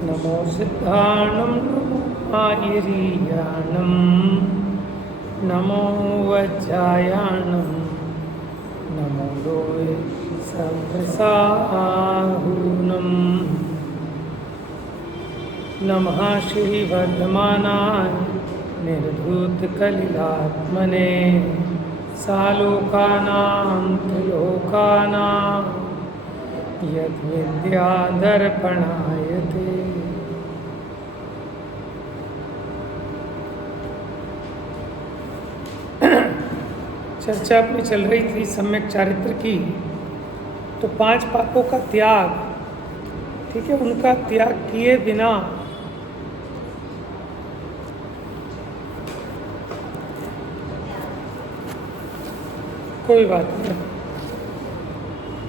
नमो सिद्धाणं नमो आयरीयाणं नमो वज्रायाणं नमो लोये सहस्राहुनं नमः श्रीवर्धमानाय निर्धूतकलिलात्मने सालोकानां त्रिलोकानां यद्विद्यादर्पणायते। चर्चा अपनी चल रही थी सम्यक चारित्र की। तो 5 पापों का त्याग, ठीक है, उनका त्याग किए बिना कोई बात नहीं।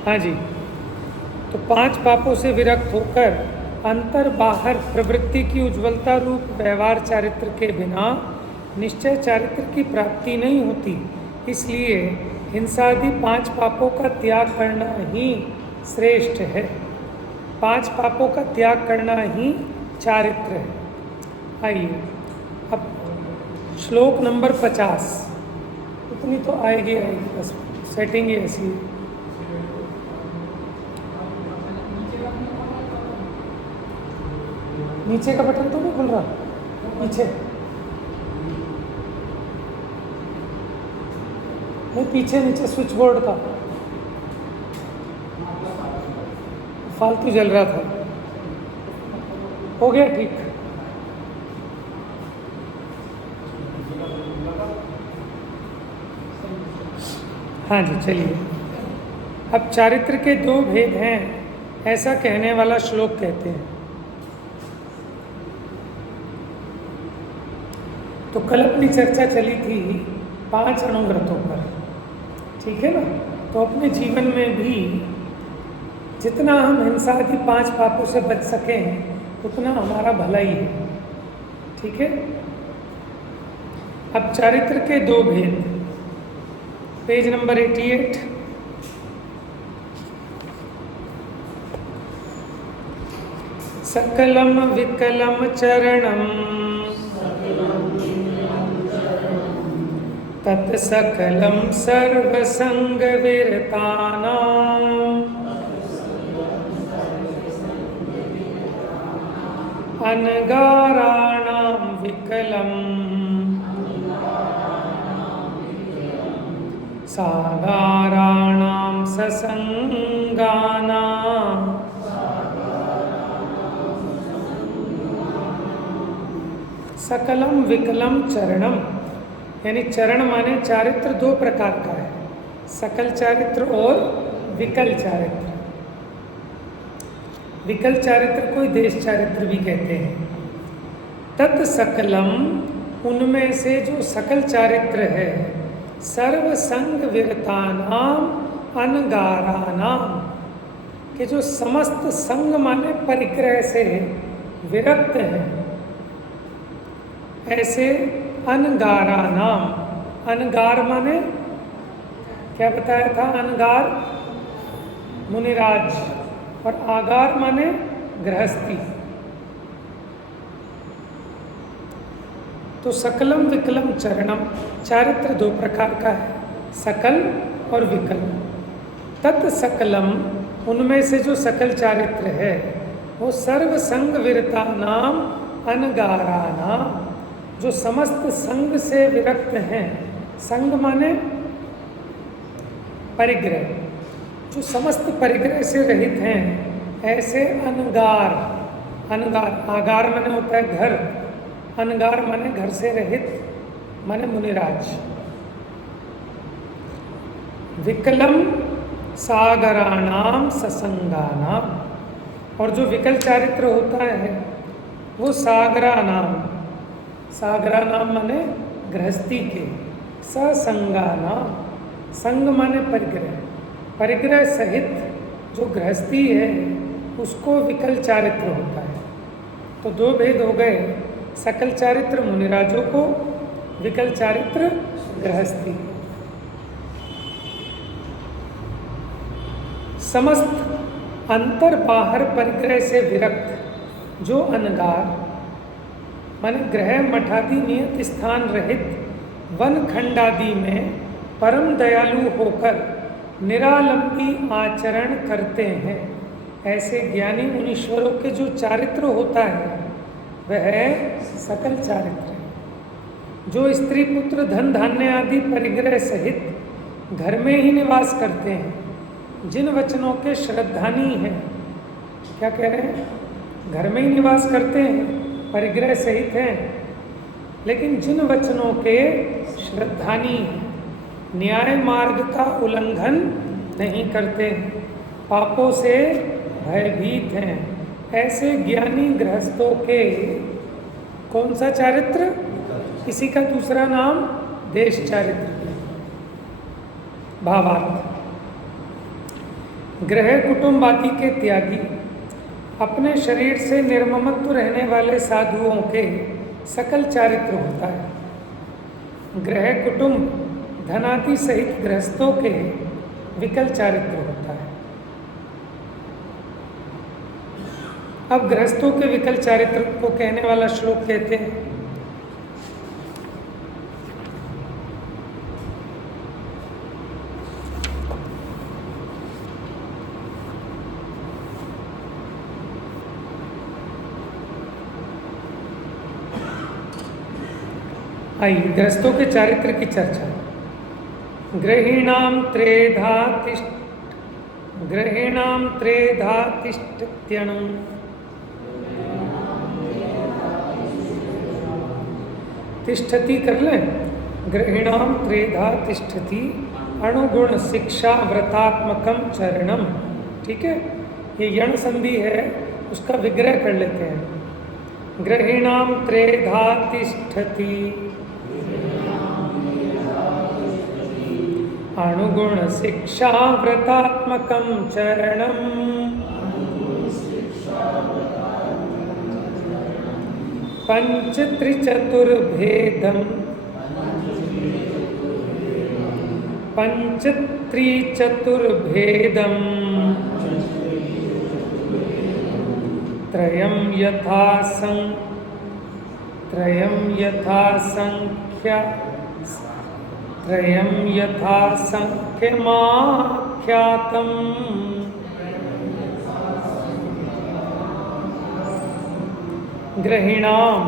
हाँ जी, तो 5 पापों से विरक्त होकर अंतर बाहर प्रवृत्ति की उज्ज्वलता रूप व्यवहार चारित्र के बिना निश्चय चारित्र की प्राप्ति नहीं होती। इसलिए हिंसादि 5 पापों का त्याग करना ही श्रेष्ठ है। 5 पापों का त्याग करना ही चारित्र है। आइए अब श्लोक नंबर 50। इतनी तो आएगी, बस सेटिंग ही ऐसी है। नीचे का बटन तो नहीं खुल रहा, पीछे नहीं, पीछे नीचे स्विच बोर्ड का फालतू जल रहा था। हो गया ठीक। हाँ जी, चलिए। अब चारित्र के 2 भेद हैं ऐसा कहने वाला श्लोक कहते हैं। तो कल अपनी चर्चा चली थी 5 अनुव्रतों पर, ठीक है ना। तो अपने जीवन में भी जितना हम हिंसा की 5 पापों से बच सकें उतना हमारा भला ही है, ठीक है। अब चारित्र के 2 भेद, पेज नंबर 88। सकलम विकलम चरणम तत्सकलं सर्वसंगविरतानाम् अनगाराणां विकलं सागाराणां ससंगानां सकलम विकलम चरणम, यानी चरण माने चारित्र 2 प्रकार का है, सकल चारित्र और विकल चारित्र। विकल चारित्र को देश चारित्र भी कहते हैं। तत् सकलम, उनमें से जो सकल चारित्र है, सर्व संग विरतानाम अनगारानाम, के जो समस्त संग माने परिग्रह से विरक्त हैं, ऐसे अनगारा नाम। अनगार माने क्या बताया था? अनगार मुनिराज, और आगार माने गृहस्थी। तो सकलम विकलम चरणम, चारित्र 2 प्रकार का है, सकल और विकल। तत् सकलम, उनमें से जो सकल चारित्र है वो सर्व संग विरता नाम अनगारा नाम, जो समस्त संग से विरक्त हैं। संग माने परिग्रह, जो समस्त परिग्रह से रहित हैं, ऐसे अनगार। अनगार, आगार माने होता है घर, अनगार माने घर से रहित माने मुनिराज। विकलम सागराणाम ससंगानाम, और जो विकल चारित्र होता है वो सागरानाम, सागरा नाम माने गृहस्थी के, ससंगा नाम, संग माने परिग्रह, परिग्रह सहित जो गृहस्थी है उसको विकल चारित्र होता है। तो 2 भेद हो गए, सकल चारित्र मुनिराजों को, विकल चारित्र गृहस्थी। समस्त अंतर बाहर परिग्रह से विरक्त, जो अनगार माने ग्रह मठादि नियत स्थान रहित वन खंडादि में परम दयालु होकर निरालंबी आचरण करते हैं, ऐसे ज्ञानी मुनीश्वरों के जो चारित्र होता है वह सकल चारित्र है। जो स्त्री पुत्र धन धान्य आदि परिग्रह सहित घर में ही निवास करते हैं, जिन वचनों के श्रद्धानी हैं, क्या कह रहे हैं, घर में ही निवास करते हैं, परिग्रह सहित हैं, लेकिन जिन वचनों के श्रद्धानी हैं, न्याय मार्ग का उल्लंघन नहीं करते, पापों से भयभीत हैं, ऐसे ज्ञानी गृहस्थों के कौन सा चारित्र, इसी का दूसरा नाम देश चारित्र। भावार्थ, गृह कुटुंब आदि के त्यागी अपने शरीर से निर्ममत्व रहने वाले साधुओं के सकल चारित्र होता है। गृह कुटुंब धनादि सहित गृहस्थों के विकल चारित्र होता है। अब गृहस्थों के विकल चारित्र को कहने वाला श्लोक कहते हैं, आइए गृहस्थों के चारित्र की चर्चा। गृहीणाम त्रेधा तिष्ठत्यणु तिष्ठति कर लें। गृहीणाम त्रेधा तिष्ठति अणुगुण शिक्षा व्रतात्मकम चरणम। ठीक है, ये यण संधि है, उसका विग्रह कर लेते हैं। गृहीणाम त्रेधा तिष्ठति अणुगुण शिक्षा व्रतात्मकं चरणम पंचत्रिचतुर्भेदम त्रयं यथा संख्यमाख्यातम्। गृहिणाम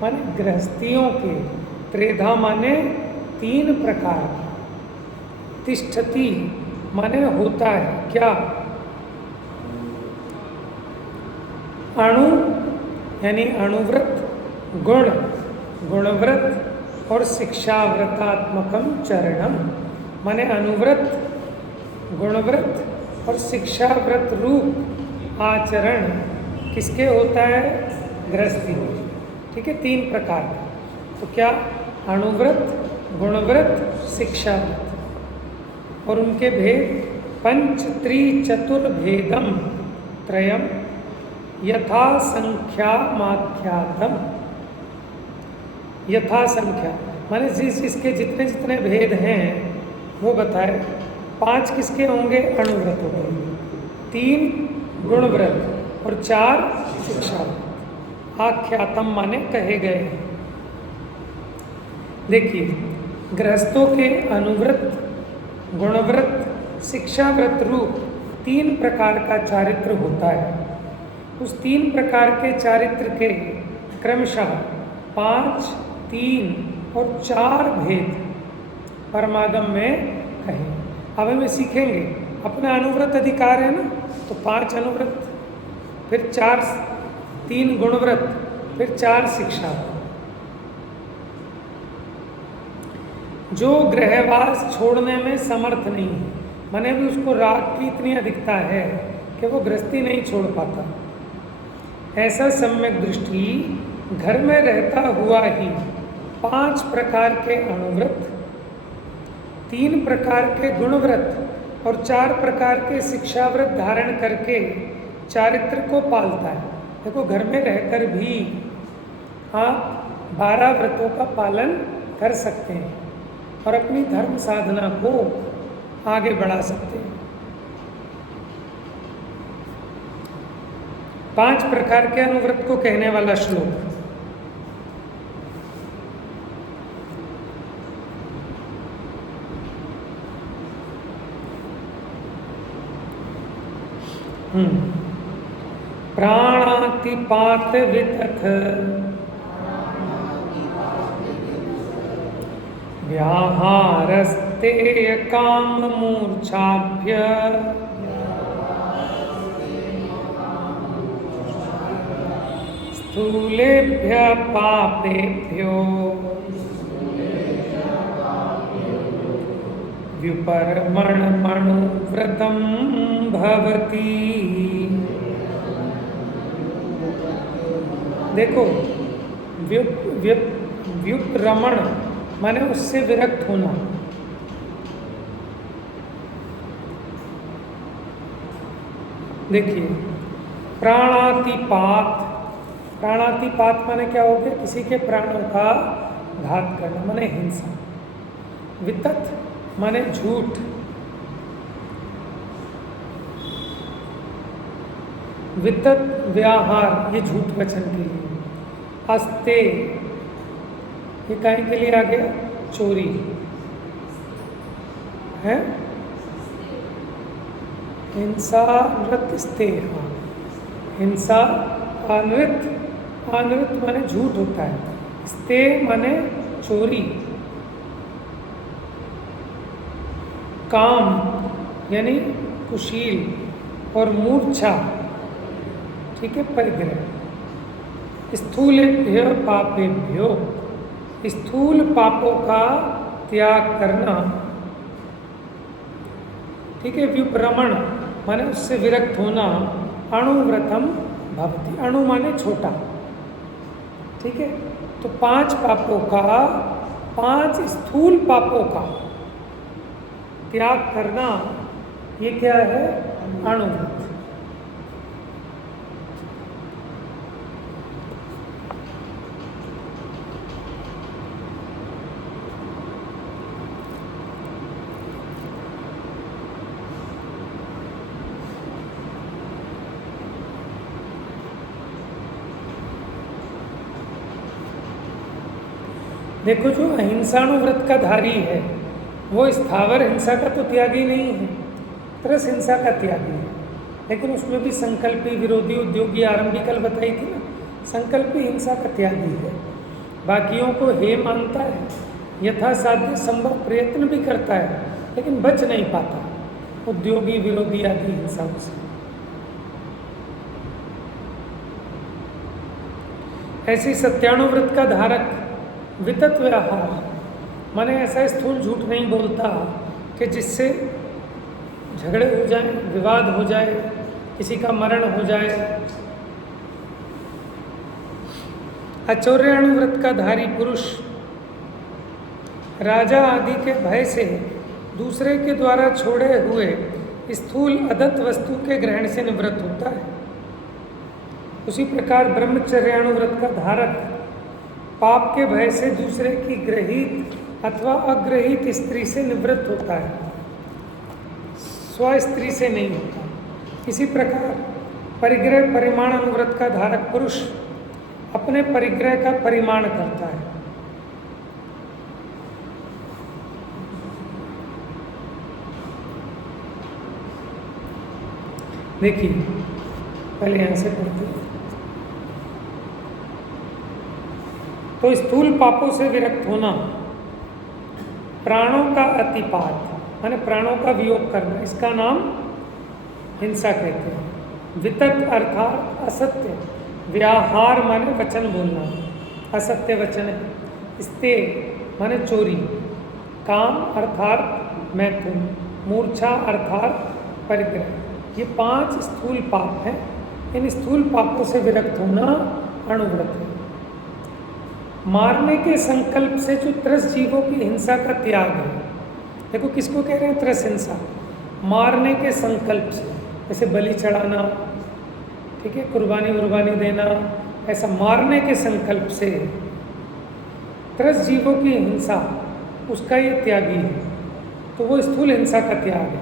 माने गृहस्थियों के, त्रेधा माने तीन प्रकार, तिष्ठति माने होता है क्या, अणु यानी अणुव्रत, गुण गुणव्रत और शिक्षा व्रतात्मकम चरणम माने अनुव्रत, गुणव्रत और शिक्षा व्रत रूप आचरण किसके होता है, गृहस्थी। ठीक है, तीन प्रकार का। तो क्या, अणुव्रत, गुणव्रत, शिक्षा व्रत, और उनके भेद पंचत्रिचतुर्भेदम त्रयम यथा संख्यामाख्यातम। यथा संख्या माने जिसके जितने जितने भेद हैं वो बताए। 5 किसके होंगे, अणुव्रत होंगे, 3 गुणव्रत और 4 शिक्षा। आख्यातम माने कहे गए। देखिए, गृहस्थों के अनुव्रत, गुणव्रत, शिक्षा व्रत रूप 3 प्रकार का चारित्र होता है। उस 3 प्रकार के चारित्र के क्रमशः 5, 3 और 4 भेद परमागम में कहें। अब हमें सीखेंगे, अपना अनुव्रत अधिकार है ना, तो 5 अनुव्रत, फिर 3 गुणव्रत, फिर 4 शिक्षा। जो गृहवास छोड़ने में समर्थ नहीं है, माने भी उसको राग की इतनी अधिकता है कि वो गृहस्थी नहीं छोड़ पाता, ऐसा सम्यक दृष्टि घर में रहता हुआ ही 5 प्रकार के अणुव्रत, 3 प्रकार के गुणव्रत और 4 प्रकार के शिक्षाव्रत धारण करके चारित्र को पालता है। देखो, घर में रहकर भी आप 12 व्रतों का पालन कर सकते हैं और अपनी धर्म साधना को आगे बढ़ा सकते हैं। 5 प्रकार के अनुव्रत को कहने वाला श्लोक। प्राणातिपात वितथ व्याहारस्ते काम मूर्छाभ्य स्थूलेभ्य पापेभ्यो व्युपरमणमणुव्रतं भवति। देखो, व्युपरमण माने उससे विरक्त होना। देखिए, प्राणातिपात, प्राणातिपात माने क्या हो गया? किसी के प्राणों का घात करना माने हिंसा। वितत माने झूठ। वितत व्याहार, ये झूठ वचन के लिए। अस्ते, ये काहे के लिए आ गया? चोरी है। हिंसा नृत्य स्ते, हाँ, हिंसा अनृत, अनृत माने झूठ होता है। स्ते माने चोरी। काम यानी कुशील, और मूर्छा, ठीक है, परिग्रह। स्थूलेभ्य पापेभ्यो, स्थूल पापों का त्याग करना, ठीक है। व्युपरमण माने उससे विरक्त होना। अणुव्रतम भवति, अणु माने छोटा, ठीक है। तो 5 पापों का, 5 स्थूल पापों का त्याग करना, ये क्या है? अणुव्रत। देखो, जो अहिंसाणुव्रत का धारी है वो स्थावर हिंसा का तो त्यागी नहीं है, त्रस हिंसा का त्यागी है। लेकिन उसमें भी संकल्पी, विरोधी, उद्योगी, आरंभी कल बताई थी ना, संकल्पी हिंसा का त्यागी है। बाकियों को हे मानता है, यथासाध्य संभव प्रयत्न भी करता है, लेकिन बच नहीं पाता उद्योगी, विरोधी आदि हिंसाओं से। ऐसी सत्यानुव्रत का धारक वितत व्यवहार माने ऐसा स्थूल झूठ नहीं बोलता कि जिससे झगड़े हो जाए, विवाद हो जाए, किसी का मरण हो जाए। अचौर्यानुव्रत का धारी पुरुष राजा आदि के भय से दूसरे के द्वारा छोड़े हुए स्थूल अदत्त वस्तु के ग्रहण से निवृत्त होता है। उसी प्रकार ब्रह्मचर्यानुव्रत का धारक पाप के भय से दूसरे की ग्रहित अथवा अग्रहित स्त्री से निवृत्त होता है, स्व स्त्री से नहीं होता। इसी प्रकार परिग्रह परिमाण अनुव्रत का धारक पुरुष अपने परिग्रह का परिमाण करता है। देखिए, पहले यहां से पढ़ते हैं। तो स्थूल पापों से विरक्त होना, प्राणों का अतिपात माने प्राणों का वियोग करना, इसका नाम हिंसा कहते हैं। वितत अर्थात असत्य, व्याहार माने वचन बोलना, असत्य वचन है। स्ते माने चोरी, काम अर्थात मैथुन, मूर्छा अर्थात परिग्रह। ये 5 स्थूल पाप हैं। इन स्थूल पापों से विरक्त होना अणुव्रत है। मारने के संकल्प से जो त्रस जीवों की हिंसा का त्याग है, देखो किसको कह रहे हैं त्रस हिंसा? मारने के संकल्प से, जैसे बलि चढ़ाना, ठीक है, कुर्बानी उर्बानी देना, ऐसा मारने के संकल्प से त्रस जीवों की हिंसा, उसका ये त्यागी है। तो वो स्थूल हिंसा का त्याग है।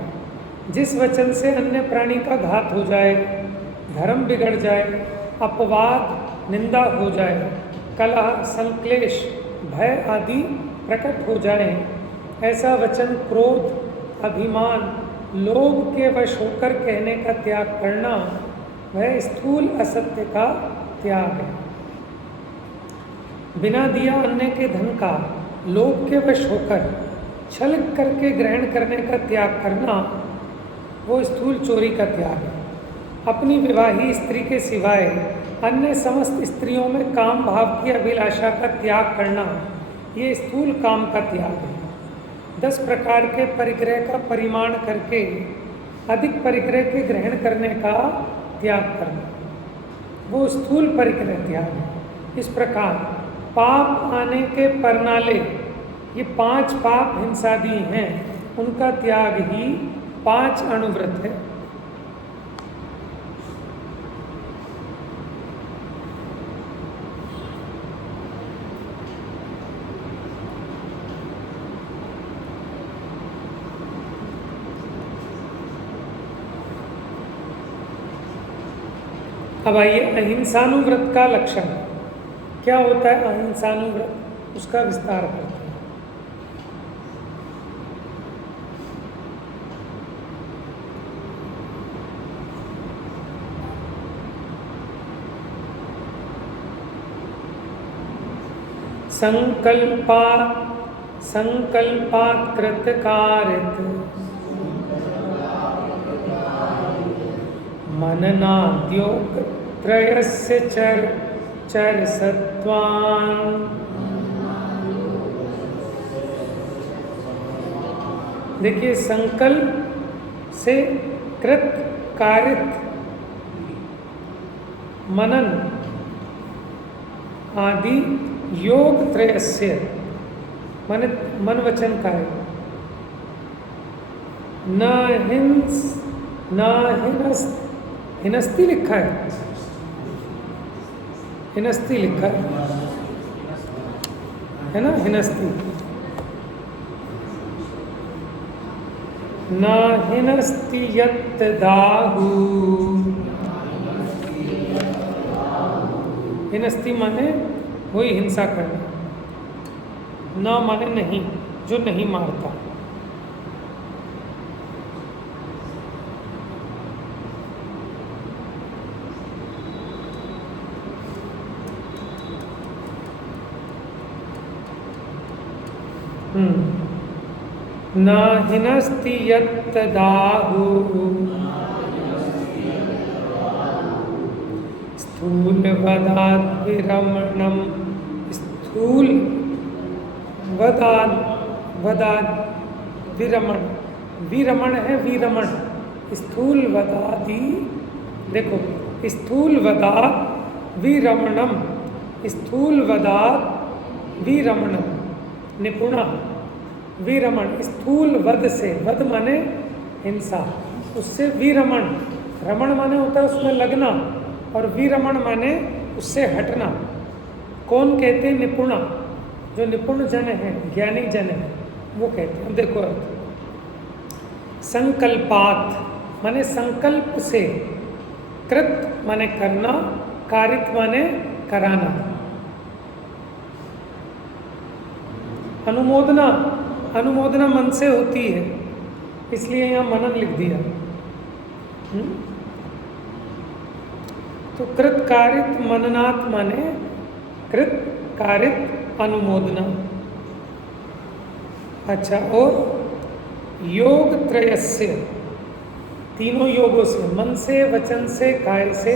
जिस वचन से अन्य प्राणी का घात हो जाए, धर्म बिगड़ जाए, अपवाद निंदा हो जाए, कलह संक्लेश भय आदि प्रकट हो जाए, ऐसा वचन क्रोध अभिमान लोभ के वश होकर कहने का त्याग करना वह स्थूल असत्य का त्याग है। बिना दिया अन्य के धन का लोभ के वश होकर छल करके ग्रहण करने का त्याग करना वो स्थूल चोरी का त्याग है। अपनी विवाही स्त्री के सिवाय अन्य समस्त स्त्रियों में काम भाव की अभिलाषा का त्याग करना ये स्थूल काम का त्याग है। 10 प्रकार के परिग्रह का परिमाण करके अधिक परिग्रह के ग्रहण करने का त्याग करना वो स्थूल परिग्रह त्याग है। इस प्रकार पाप आने के परनाले ये 5 पाप हिंसादी हैं, उनका त्याग ही 5 अणुव्रत है। अब आइए अहिंसानुव्रत का लक्षण क्या होता है। अहिंसानुव्रत, उसका विस्तार करते हैं। संकल्पात कृतकारित मननाद्योग त्रयस्य चर सत्वान्। देखिए, संकल्प से कृत कारित मनन आदि योग त्रयस्य मन वचन कार्य हिनस्ती लिखा है, हिनस्ती लिखा है ना, हिनस्ती न हिनस्ति यत् दाहु। हिनस्ती माने वही हिंसा करना, न माने नहीं, जो नहीं मारता। न हिनस्ति यत् दाहु स्थूलवदात् विरमणम्। स्थूल वदात् विरमण, विरमण है वीरमण। स्थूल वदादि, देखो, स्थूल वदात् विरमणम, स्थूल वदात् विरमणम। निपुण वीरमण, स्थूल वध से, वध माने हिंसा, उससे वीरमण, रमण माने होता है उसमें लगना, और वीरमण माने उससे हटना। कौन कहते हैं? निपुणा, जो निपुण जन है, ज्ञानी जन है, वो कहते हैं। देखो, संकल्पात माने संकल्प से, कृत माने करना, कारित माने कराना, अनुमोदना, अनुमोदना मन से होती है, इसलिए यहाँ मनन लिख दिया। तो कृत कारित मननात् माने कृत कारित अनुमोदना। अच्छा, और योग त्रयस्य, तीनों योगों से, मन से, वचन से, काय से,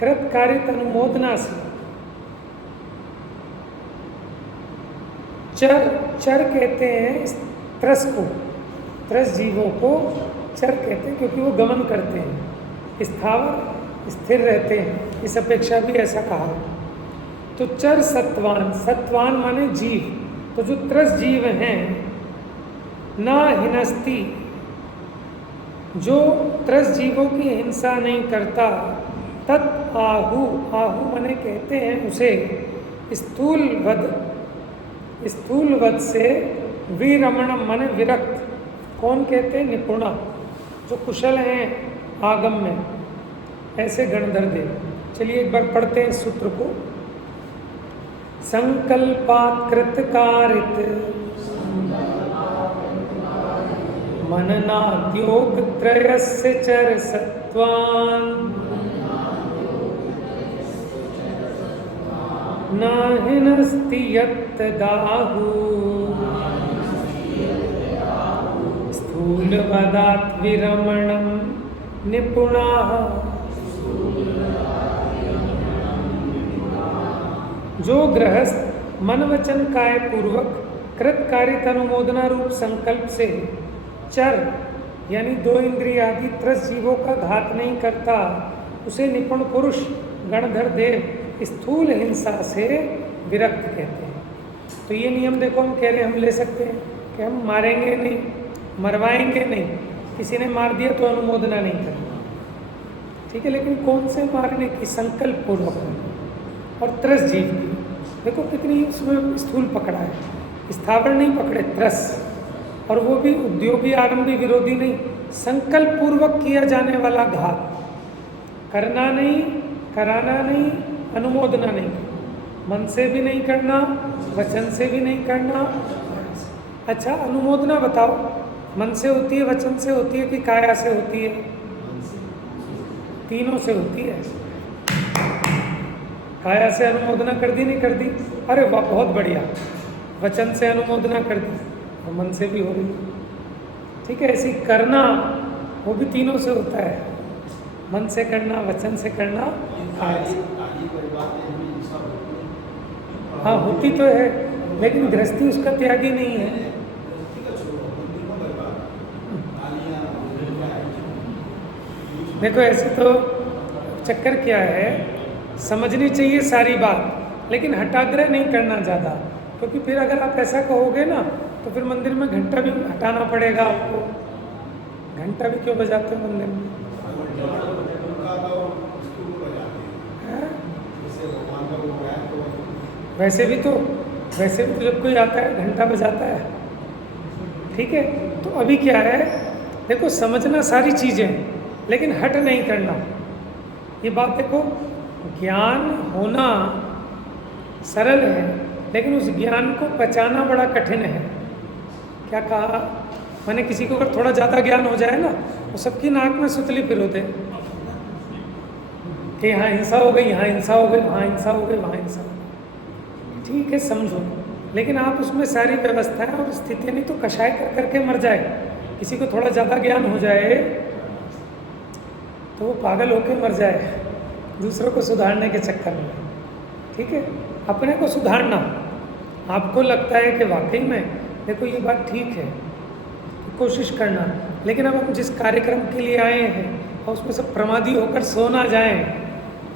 कृत कारित अनुमोदना से। चर कहते हैं त्रस को, त्रस जीवों को चर कहते हैं, क्योंकि वो गमन करते हैं, स्थावर स्थिर रहते हैं, इस अपेक्षा भी ऐसा कहा। तो चर सत्वान, सत्वान माने जीव, तो जो त्रस जीव हैं, न हिनस्ति, जो त्रस जीवों की हिंसा नहीं करता, तत् आहु, आहु माने कहते हैं उसे, स्थूल वध, स्थूल वध से वीरमणम माने विरक्त। कौन कहते हैं? निपुणा, जो कुशल हैं आगम में, ऐसे गणधर देव। चलिए एक बार पढ़ते हैं इस सूत्र को। संकल्पात् कृतकारित मननाद्योग त्रयस्य चर सत्वान् नाहिनस्ति यत्तदाहु स्थूलवदात् विरमणं निपुणाः। जो गृहस्थ मन वचन काय पूर्वक कृत कारित अनुमोदना रूप संकल्प से चर यानी 2 इंद्रिय आदि त्रस जीवों का घात नहीं करता, उसे निपुण पुरुष गणधर देव स्थूल हिंसा से विरक्त कहते हैं। तो ये नियम देखो, हम कह रहे हैं, हम ले सकते हैं कि हम मारेंगे नहीं, मरवाएंगे नहीं, किसी ने मार दिया तो अनुमोदना नहीं करना, ठीक है। लेकिन कौन से मारने की? संकल्प पूर्वक। और त्रस जीव की देखो कितनी उसमें स्थूल पकड़ा है, स्थावर नहीं पकड़े, त्रस। और वो भी उद्योगी आरंभी विरोधी नहीं, संकल्प पूर्वक किया जाने वाला घात। करना नहीं, कराना नहीं, अनुमोदना नहीं, मन से भी नहीं करना, वचन से भी नहीं करना। अच्छा अनुमोदना बताओ, मन से होती है, वचन से होती है कि काया से होती है? तीनों से होती है। काया से अनुमोदना कर दी, नहीं कर दी? अरे वाह, बहुत बढ़िया। वचन से अनुमोदना कर दी और मन से भी हो रही है, ठीक है। ऐसी करना वो भी तीनों से होता है, मन से करना, वचन से करना, काया से। हाँ होती तो है, लेकिन गृहस्थी उसका त्यागी नहीं है। देखो ऐसे तो चक्कर क्या है, समझनी चाहिए सारी बात, लेकिन हठाग्रह नहीं करना ज़्यादा, क्योंकि फिर अगर आप ऐसा कहोगे ना तो फिर मंदिर में घंटा भी हटाना पड़ेगा आपको। घंटा भी क्यों बजाते हो मंदिर में? वैसे भी तो जब कोई आता है घंटा बजाता है, ठीक है। तो अभी क्या है, देखो समझना सारी चीज़ें, लेकिन हट नहीं करना। ये बात देखो, ज्ञान होना सरल है, लेकिन उस ज्ञान को पचाना बड़ा कठिन है। क्या कहा मैंने? किसी को अगर थोड़ा ज़्यादा ज्ञान हो जाए ना, तो सबकी नाक में सुतली फिर होते कि यहाँ हिंसा हो गई, यहाँ हिंसा हो गई, वहाँ हिंसा हो गई, वहाँ हिंसा हो गई। ठीक है, समझो, लेकिन आप उसमें सारी व्यवस्थाएं और स्थितियाँ, नहीं तो कषाय कर करके मर जाए। किसी को थोड़ा ज़्यादा ज्ञान हो जाए तो वो पागल होकर मर जाए दूसरों को सुधारने के चक्कर में, ठीक है। अपने को सुधारना, आपको लगता है कि वाकई में देखो ये बात ठीक है, कोशिश करना। लेकिन अब हम जिस कार्यक्रम के लिए आए हैं और उसमें सब प्रमादी होकर सो ना जाएं,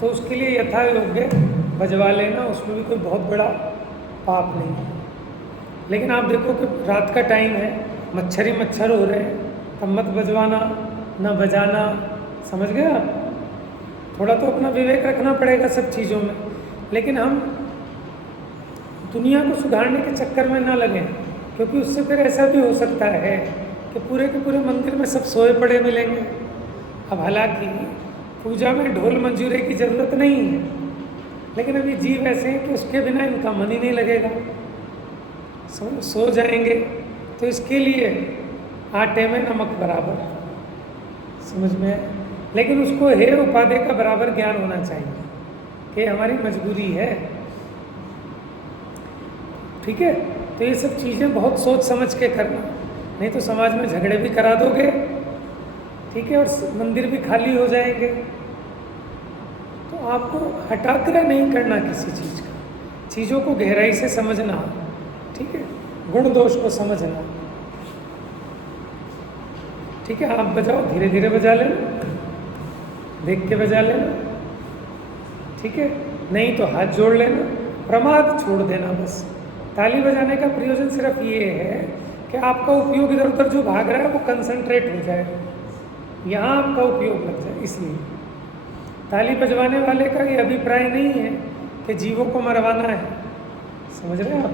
तो उसके लिए यथा योग्य बजवा लेना, उसमें भी कोई बहुत बड़ा पाप नहीं है। लेकिन आप देखो कि रात का टाइम है, मच्छर ही मच्छर हो रहे हैं, तब मत बजवाना, न बजाना, समझ गए आप? थोड़ा तो अपना विवेक रखना पड़ेगा सब चीज़ों में। लेकिन हम दुनिया को सुधारने के चक्कर में ना लगें, क्योंकि उससे फिर ऐसा भी हो सकता है कि पूरे के पूरे मंदिर में सब सोए पड़े मिलेंगे। अब हालांकि पूजा में ढोल मंजूरे की ज़रूरत नहीं है, लेकिन अभी जीव ऐसे हैं कि उसके बिना इनका मन ही नहीं लगेगा, सो जाएंगे। तो इसके लिए आटे में नमक बराबर, समझ में है। लेकिन उसको हे उपाधि का बराबर ज्ञान होना चाहिए कि हमारी मजबूरी है, ठीक है। तो ये सब चीज़ें बहुत सोच समझ के करना, नहीं तो समाज में झगड़े भी करा दोगे, ठीक है, और मंदिर भी खाली हो जाएंगे। तो आपको हटाग्रह नहीं करना किसी चीज़ का, चीज़ों को गहराई से समझना, ठीक है, गुण दोष को समझना, ठीक है। आप बजाओ, धीरे धीरे बजा लेना, देख के बजा लेना, ठीक है। नहीं तो हाथ जोड़ लेना, प्रमाद छोड़ देना। बस ताली बजाने का प्रयोजन सिर्फ ये है कि आपका उपयोग इधर उधर जो भाग रहा है वो कंसंट्रेट हो जाए, यहाँ आपका उपयोग लग जाए। इसलिए ताली बजवाने वाले का ये अभिप्राय नहीं है कि जीवों को मरवाना है, समझ रहे हैं आप?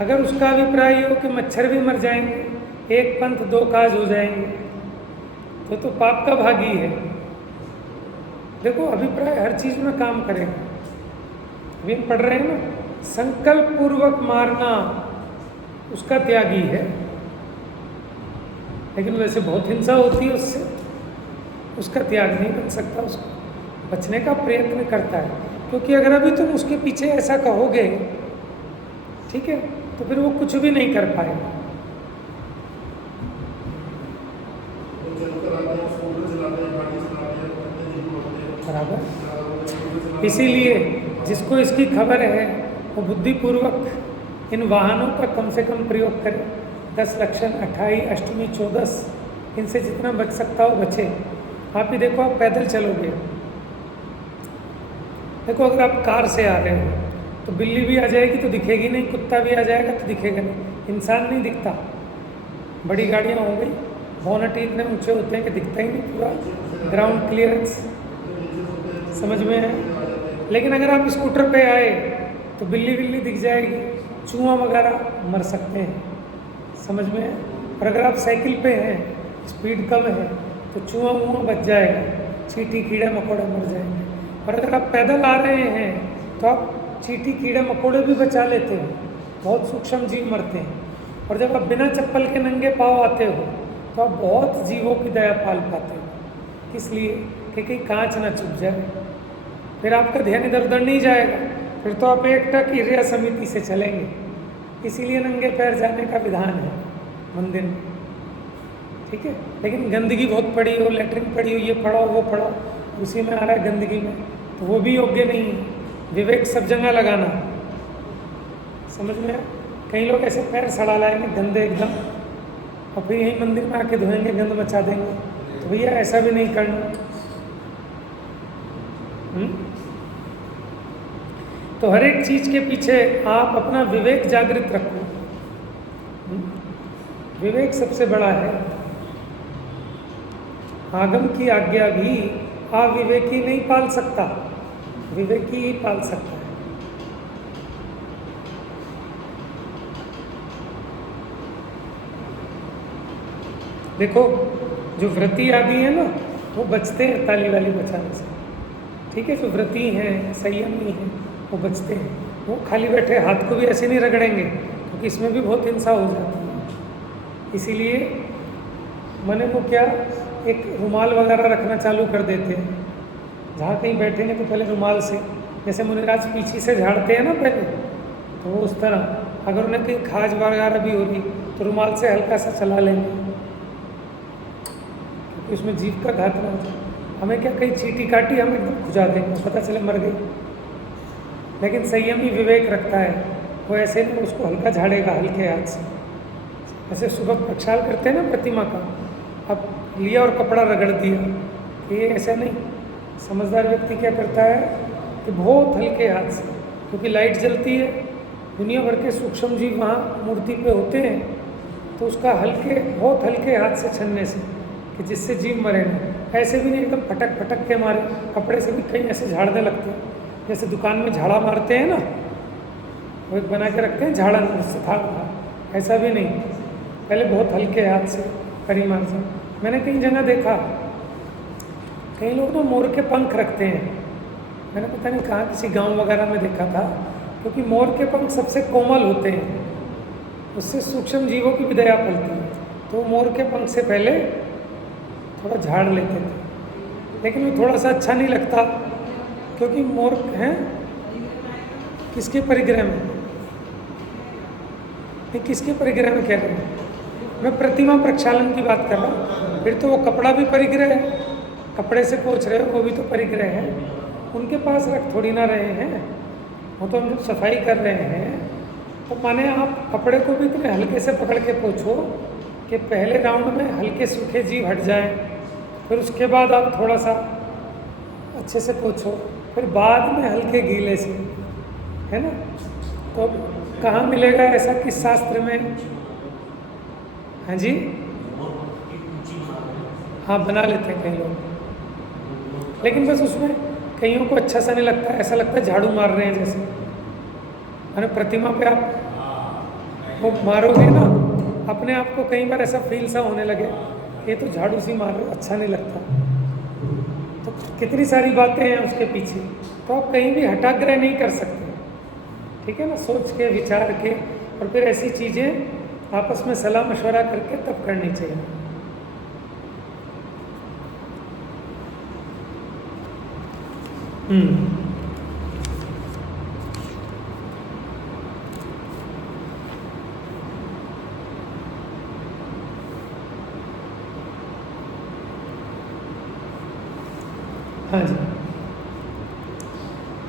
अगर उसका अभिप्राय हो कि मच्छर भी मर जाएंगे, एक पंथ दो काज हो जाएंगे, तो पाप का भागी है, देखो अभिप्राय हर चीज में काम करेगा। अभी हम पढ़ रहे हैं ना, संकल्प पूर्वक मारना उसका त्यागी है, लेकिन वैसे बहुत हिंसा होती है उससे, उसका त्याग नहीं बन सकता, उसको बचने का प्रयत्न करता है। क्योंकि अगर अभी तुम उसके पीछे ऐसा कहोगे, ठीक है, तो फिर वो कुछ भी नहीं कर पाएगा। बराबर। इसीलिए जिसको इसकी खबर है वो बुद्धिपूर्वक इन वाहनों का कम से कम प्रयोग करे। 10 लक्षण, 28, अष्टमी, 14, इनसे जितना बच सकता हो बचे। आप ही देखो, आप पैदल चलोगे, देखो अगर आप कार से आ रहे हो तो बिल्ली भी आ जाएगी तो दिखेगी नहीं, कुत्ता भी आ जाएगा तो दिखेगा नहीं, इंसान नहीं दिखता। बड़ी गाड़ियाँ हो गई, बोनट इतने ऊंचे होते हैं कि दिखता ही नहीं, पूरा ग्राउंड क्लियरेंस, समझ में है। लेकिन अगर आप स्कूटर पे आए तो बिल्ली बिल्ली दिख जाएगी, चूहा वगैरह मर सकते हैं, समझ में है। और अगर आप साइकिल पे हैं, स्पीड कम है, तो चूहा वूहा बच जाएगा, चींटी कीड़े मकोड़े मर जाएंगे। और अगर आप पैदल आ रहे हैं तो आप चींटी कीड़े मकोड़े भी बचा लेते हो, बहुत सूक्ष्म जीव मरते हैं। और जब आप बिना चप्पल के नंगे पाँव आते हो तो आप बहुत जीवों की दया पाल पाते हो। इसलिए कि कहीं कांच ना चुभ जाए, फिर आपका ध्यान इधर उधर नहीं जाएगा, फिर तो आप एकटक क्रिया समिति से चलेंगे। इसीलिए नंगे पैर जाने का विधान है मंदिर में, ठीक है। लेकिन गंदगी बहुत पड़ी हो, लेटरिन पड़ी हो, ये पड़ा वो पड़ा, उसी में आ रहा है गंदगी में, तो वो भी योग्य नहीं है। विवेक सब जगह लगाना, समझ में है। कई लोग ऐसे पैर सड़ा लाएंगे गंदे एकदम, और फिर यहीं मंदिर में आके धोएंगे, गंद मचा देंगे, तो भैया ऐसा भी नहीं करना। तो हर एक चीज के पीछे आप अपना विवेक जागृत रखो। विवेक सबसे बड़ा है। आगम की आज्ञा भी अविवेकी नहीं पाल सकता, विवेकी ही पाल सकता है। देखो जो व्रती आदि है ना, वो बचते हैं ताली वाली बचाने से, ठीक है। जो व्रती हैं, संयमी हैं, वो बचते हैं। वो खाली बैठे हाथ को भी ऐसे नहीं रगड़ेंगे, क्योंकि इसमें भी बहुत हिंसा हो जाती है। इसीलिए मैंने वो क्या, एक रुमाल वगैरह रखना चालू कर देते हैं। जहाँ कहीं बैठेंगे तो पहले रुमाल से, जैसे मुनिराज पीछे से झाड़ते हैं ना पहले, तो वो उस तरह अगर उन्हें कहीं खाज वगैरह भी हो रही तो रुमाल से हल्का सा चला लेंगे, क्योंकि उसमें जीव का घात ना हो जाए। हमें क्या, कहीं चींटी काटी हम एकदम खुजा देंगे, पता चले मर गई। लेकिन संयमी विवेक रखता है, वो ऐसे नहीं, उसको हल्का झाड़ेगा हल्के हाथ से। ऐसे सुबह प्रक्षाल करते हैं ना प्रतिमा का, अब लिया और कपड़ा रगड़ दिया, ये ऐसा नहीं। समझदार व्यक्ति क्या करता है कि बहुत हल्के हाथ से, क्योंकि लाइट जलती है, दुनिया भर के सूक्ष्म जीव वहाँ मूर्ति पे होते हैं, तो उसका हल्के, बहुत हल्के हाथ से छनने से, कि जिससे जीव मरे नहीं। ऐसे भी नहीं एकदम फटक फटक के मारे, कपड़े से भी कहीं ऐसे झाड़ने लगते हैं, जैसे दुकान में झाड़ा मारते हैं ना, वो एक बना के रखते हैं झाड़ा, उससे था, ऐसा भी नहीं। पहले बहुत हल्के हाथ से परिमाण से। मैंने कई जगह देखा, कई लोग ना मोर के पंख रखते हैं, मैंने पता नहीं कहाँ, किसी गांव वगैरह में देखा था, क्योंकि मोर के पंख सबसे कोमल होते हैं, उससे सूक्ष्म जीवों की भी दया पलती है, तो मोर के पंख से पहले थोड़ा झाड़ लेते थे। लेकिन वो थोड़ा सा अच्छा नहीं लगता, क्योंकि मोर हैं किसके परिग्रह में, नहीं किसके परिग्रह में कह रहे हैं, मैं प्रतिमा प्रक्षालन की बात कर रहा हूँ। फिर तो वो कपड़ा भी परिग्रह है, कपड़े से पोंछ रहे हो वो भी तो परिग्रह है, उनके पास रख थोड़ी ना रहे हैं, वो तो हम जब सफाई कर रहे हैं तो माने आप कपड़े को भी इतने हल्के से पकड़ के पोंछो कि पहले राउंड में हल्के सूखे जीव हट जाएं, फिर उसके बाद आप थोड़ा सा अच्छे से पोंछो, फिर बाद में हल्के गीले से, है ना। तो कहाँ मिलेगा ऐसा किस शास्त्र में? हाँ जी, हाँ बना लेते हैं कई लोग, लेकिन बस उसमें कईयों को अच्छा सा नहीं लगता, ऐसा लगता है झाड़ू मार रहे हैं जैसे। मैंने प्रतिमा पे आप वो मारोगे ना, अपने आप को कई बार ऐसा फील सा होने लगे कि ये तो झाड़ू सी मार रहे हो, अच्छा नहीं लगता। तो कितनी सारी बातें हैं उसके पीछे, तो आप कहीं भी हठाग्रह नहीं कर सकते, ठीक है ना। सोच के, विचार के, और फिर ऐसी चीज़ें आपस में सलाह मशवरा करके तब करनी चाहिए। हाँ जी।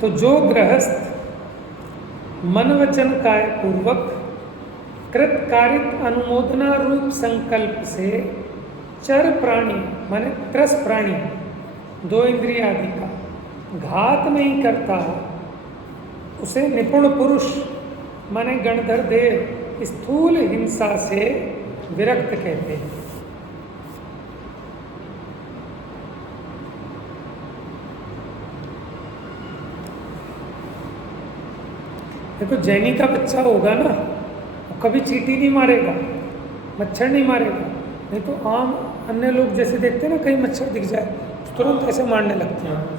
तो जो गृहस्थ मन वचन काय पूर्वक कृतकारित अनुमोदना रूप संकल्प से चर प्राणी माने त्रस प्राणी 2 इंद्रिय आदि का घात नहीं करता, उसे निपुण पुरुष माने गणधर देव स्थूल हिंसा से विरक्त कहते हैं। देखो, जैनी का बच्चा होगा ना, वो कभी चींटी नहीं मारेगा, मच्छर नहीं मारेगा, नहीं तो आम अन्य लोग जैसे देखते हैं ना, कहीं मच्छर दिख जाए तो तुरंत ऐसे मारने लगते हैं।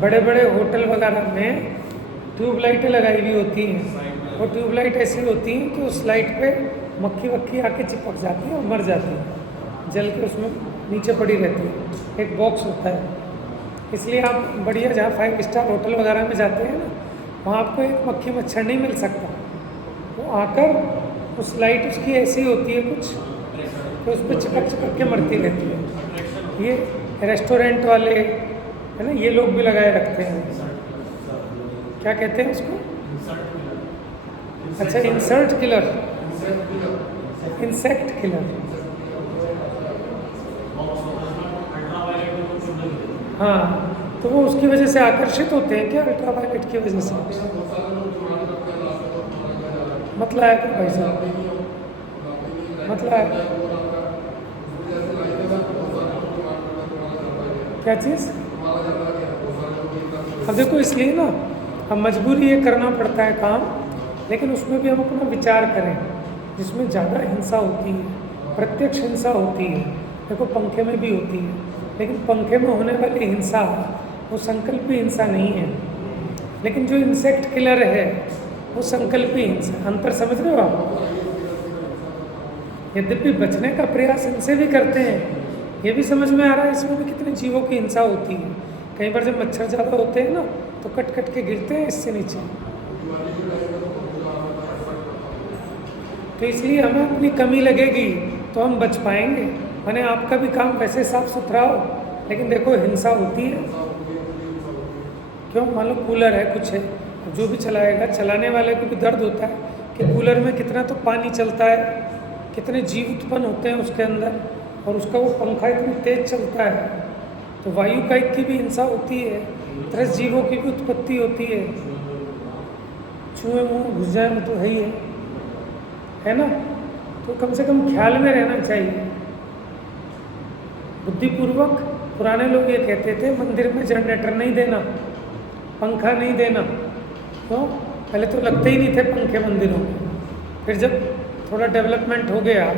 बड़े बड़े होटल वगैरह में ट्यूबलाइटें लगाई हुई होती हैं, वो ट्यूबलाइट ऐसी होती हैं कि उस लाइट पे मक्खी वक्खी आके चिपक जाती है और मर जाती है, जल के उसमें नीचे पड़ी रहती है। एक बॉक्स होता है, इसलिए आप बढ़िया जहाँ 5 स्टार होटल वगैरह में जाते हैं ना, वहाँ आपको एक मक्खी मच्छर नहीं मिल सकता। वो आकर उस लाइट उसकी ऐसी होती है कुछ, तो उस पर चिपक चिपक के मरती रहती है। ये रेस्टोरेंट वाले है ना, ये लोग भी लगाए रखते हैं, क्या कहते हैं उसको? अच्छा, इंसर्ट किलर, इंसेक्ट किलर। हाँ, तो वो उसकी वजह से आकर्षित होते हैं क्या, अल्ट्रावायलेट की वजह से? मतलब है कि भाई साहब, मतलब है क्या चीज़? अब देखो, इसलिए ना हम मजबूरी ये करना पड़ता है काम, लेकिन उसमें भी हम अपना विचार करें। जिसमें ज़्यादा हिंसा होती है, प्रत्यक्ष हिंसा होती है, देखो पंखे में भी होती है, लेकिन पंखे में होने वाली हिंसा वो संकल्पी हिंसा नहीं है। लेकिन जो इंसेक्ट किलर है वो संकल्पी हिंसा। अंतर समझ रहे हो आप? यद्यपि बचने का प्रयास इनसे भी करते हैं, ये भी समझ में आ रहा है इसमें भी कितने जीवों की हिंसा होती है। कई बार जब मच्छर ज़्यादा होते हैं ना, तो कट कट के गिरते हैं इससे नीचे। तो इसलिए हमें अपनी कमी लगेगी तो हम बच पाएंगे। माने आपका भी काम वैसे साफ सुथरा हो, लेकिन देखो हिंसा होती है। क्यों? मान लो कूलर है, कुछ है, जो भी चलाएगा, चलाने वाले को भी दर्द होता है कि कूलर में कितना तो पानी चलता है, कितने जीव उत्पन्न होते हैं उसके अंदर, और उसका वो पंखा इतनी तेज चलता है। तो वायु कायिक की भी हिंसा होती है, 30 जीवों की भी उत्पत्ति होती है। चूहे मुँह घुस जाए में तो है ही है ना। तो कम से कम ख्याल में रहना चाहिए, बुद्धिपूर्वक। पुराने लोग ये कहते थे मंदिर में जनरेटर नहीं देना, पंखा नहीं देना। तो पहले तो लगते ही नहीं थे पंखे मंदिरों में। फिर जब थोड़ा डेवलपमेंट हो गया,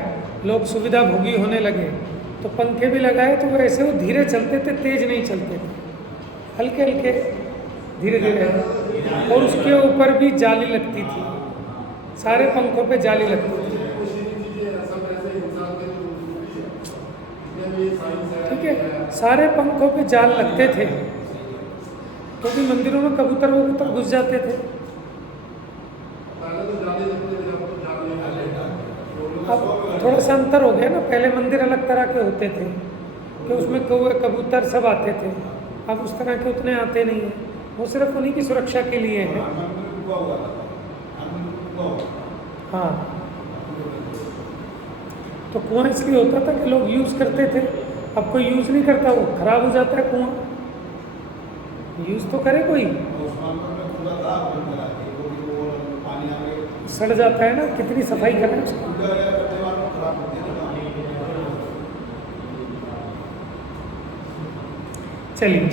लोग सुविधा भोगी होने लगे, तो पंखे भी लगाए, तो वैसे वो धीरे चलते थे, तेज नहीं चलते थे, हल्के हल्के धीरे धीरे। और उसके ऊपर भी जाली लगती थी, सारे पंखों पे जाली लगती थी। ठीक है, सारे पंखों पे जाल लगते थे, क्योंकि मंदिरों में कबूतर वबूतर घुस जाते थे। अब थोड़ा सा अंतर हो गया ना, पहले मंदिर अलग तरह के होते थे कि उसमें कौवे कबूतर सब आते थे। अब उस तरह के उतने आते नहीं हैं, वो सिर्फ उन्हीं की सुरक्षा के लिए है। हाँ, तो कुआं इसलिए होता था कि लोग यूज़ करते थे। अब कोई यूज़ नहीं करता, वो खराब हो जाता है कुआं। यूज़ तो करे कोई, सड़ जाता है ना, कितनी सफाई करें उसकी। चलिए,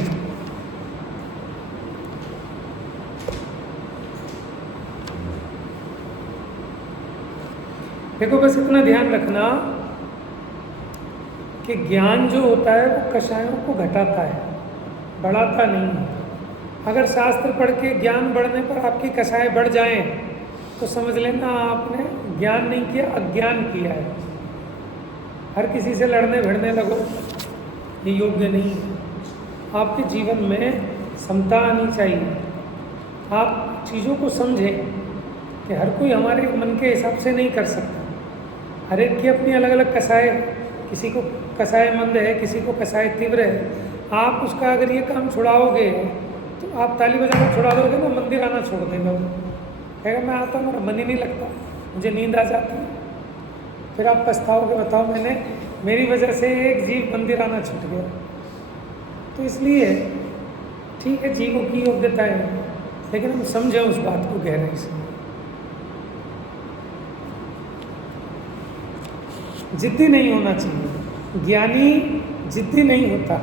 देखो बस इतना ध्यान रखना कि ज्ञान जो होता है वो कषायों को घटाता है, बढ़ाता नहीं है। अगर शास्त्र पढ़ के ज्ञान बढ़ने पर आपकी कषाय बढ़ जाएं तो समझ लेना आपने ज्ञान नहीं किया, अज्ञान किया है। हर किसी से लड़ने भिड़ने लगो, ये योग्य नहीं है। आपके जीवन में समता आनी चाहिए। आप चीज़ों को समझें कि हर कोई हमारे मन के हिसाब से नहीं कर सकता। हर एक की अपनी अलग अलग कसाय, किसी को कसाय मंद है, किसी को कसाय तीव्र है। आप उसका अगर ये काम छुड़ाओगे तो आप ताली बजाना छुड़ा दोगे ना, मंदिर आना छोड़ देगा। वो कहेगा मैं आता हूँ, मेरा मन ही नहीं लगता, मुझे नींद आ जाती है। फिर आप पछताओगे, बताओ मैंने मेरी वजह से एक जीव मंदिर आना छूट गया। तो इसलिए ठीक है, जीवों की योग्यता है, लेकिन हम समझें उस बात को गहराई से। जिद्दी नहीं होना चाहिए। ज्ञानी जिद्दी नहीं होता,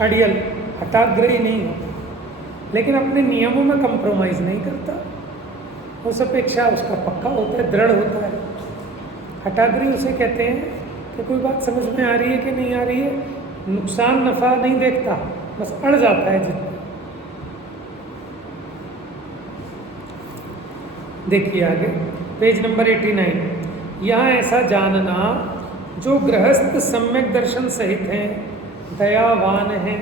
अड़ियल हठाग्रही नहीं होता, लेकिन अपने नियमों में कंप्रोमाइज़ नहीं करता। उस अपेक्षा उसका पक्का होता है, दृढ़ होता है। हठाग्रही उसे कहते हैं कि कोई बात समझ में आ रही है कि नहीं आ रही है, नुकसान नफ़ा नहीं देखता, बस अड़ जाता है जिद। देखिए आगे पेज नंबर 89। यहाँ ऐसा जानना जो गृहस्थ सम्यक दर्शन सहित हैं, दयावान हैं,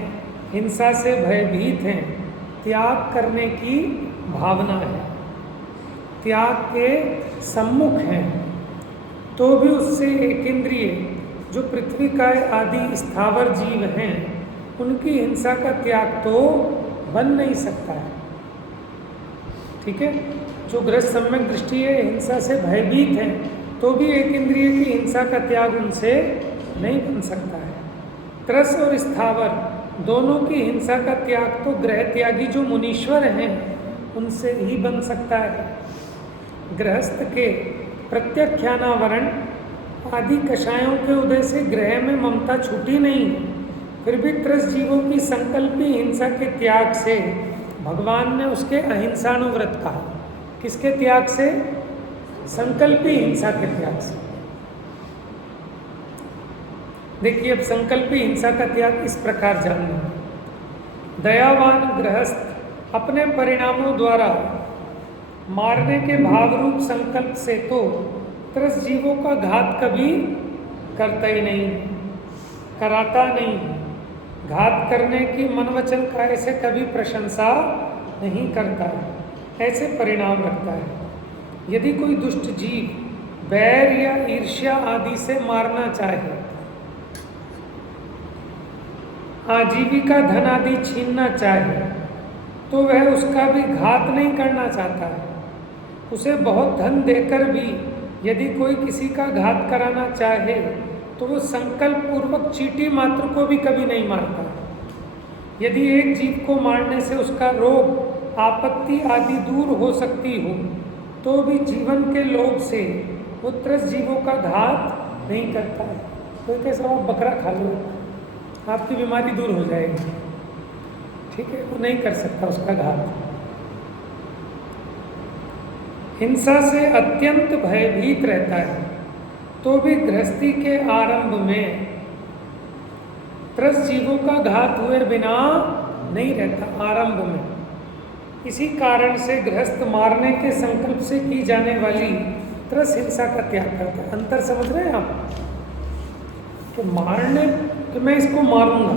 हिंसा से भयभीत हैं, त्याग करने की भावना है, त्याग के सम्मुख हैं, तो भी उससे एक इंद्रिय जो पृथ्वी काय आदि स्थावर जीव हैं, उनकी हिंसा का त्याग तो बन नहीं सकता है। ठीक है, जो गृहस्थ सम्यक दृष्टि है, हिंसा से भयभीत हैं, तो भी एक इंद्रिय की हिंसा का त्याग उनसे नहीं बन सकता है। त्रस और स्थावर दोनों की हिंसा का त्याग तो गृह त्यागी जो मुनीश्वर हैं उनसे ही बन सकता है। गृहस्थ के प्रत्याख्यानावरण आदि कषायों के उदय से गृह में ममता छूटी नहीं, फिर भी त्रस जीवों की संकल्पी हिंसा के त्याग से भगवान ने उसके अहिंसानुव्रत कहा। किसके त्याग से? संकल्पी हिंसा के त्याग से। देखिए अब संकल्पी हिंसा का त्याग इस प्रकार जानना। दयावान गृहस्थ अपने परिणामों द्वारा मारने के भाव रूप संकल्प से तो त्रस जीवों का घात कभी करता ही नहीं, कराता नहीं। घात करने की मन वचन कार्य से कभी प्रशंसा नहीं करता है, ऐसे परिणाम रखता है। यदि कोई दुष्ट जीव बैर या ईर्ष्या आदि से मारना चाहे, आजीविका धन आदि छीनना चाहे, तो वह उसका भी घात नहीं करना चाहता है। उसे बहुत धन देकर भी यदि कोई किसी का घात कराना चाहे तो वो संकल्प पूर्वक चींटी मात्र को भी कभी नहीं मारता। यदि एक जीव को मारने से उसका रोग, आपत्ति आदि दूर हो सकती हो, तो भी जीवन के लोभ से वो त्रस जीवों का घात नहीं करता है। कोई कैसा आप बकरा खा लो, आपकी बीमारी दूर हो जाएगी, ठीक है, वो नहीं कर सकता उसका घात। हिंसा से अत्यंत भयभीत रहता है, तो भी गृहस्थी के आरंभ में त्रस जीवों का घात हुए बिना नहीं रहता आरंभ में। इसी कारण से गृहस्थ मारने के संकल्प से की जाने वाली त्रस हिंसा का त्याग करता है। अंतर समझ रहे हैं आप? कि मारने कि मैं इसको मारूंगा,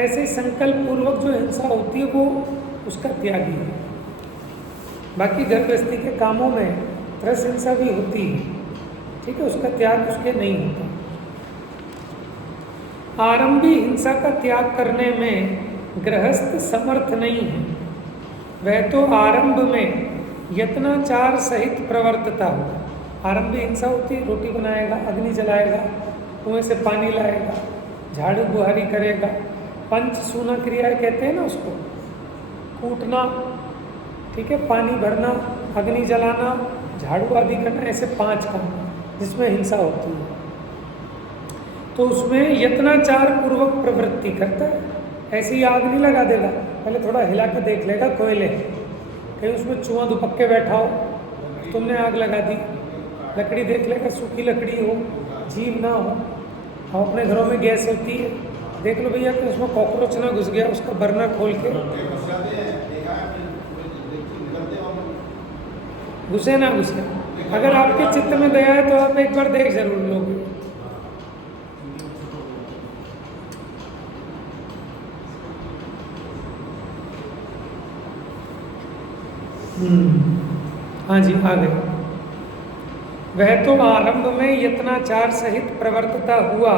ऐसे संकल्प पूर्वक जो हिंसा होती है वो उसका त्यागी है। बाकी घर गृहस्थी के कामों में त्रस हिंसा भी होती है, ठीक है, उसका त्याग उसके नहीं होता। आरंभी हिंसा का त्याग करने में गृहस्थ समर्थ नहीं है। वह तो आरंभ में यत्नाचार सहित प्रवर्तता हो। आरंभी हिंसा होती है, रोटी बनाएगा, अग्नि जलाएगा, कुएं से पानी लाएगा, झाड़ू बुहारी करेगा, पंच सूना क्रिया कहते हैं ना उसको, कूटना, ठीक है, पानी भरना, अग्नि जलाना, झाड़ू आदि करना, ऐसे 5 काम जिसमें हिंसा होती है। तो उसमें यत्नाचार पूर्वक प्रवृत्ति करता है। ऐसे ही आग नहीं लगा देगा, पहले थोड़ा हिला के देख लेगा कोयले, कहीं उसमें चूहा दुपक्के बैठा हो, तुमने आग लगा दी, लकड़ी देख लेगा, सूखी लकड़ी हो, जीव ना हो। हम अपने घरों में गैस होती है, देख लो भैया कि उसमें कॉकरोच ना घुस गया, उसका बर्नर खोल के घुसे ना घुसे। अगर आपके चित्त में दया है तो आप एक बार देख जरूर लोगे। हाँ जी, आ गए। वह तो आरंभ में यत्नाचार सहित प्रवर्तता हुआ,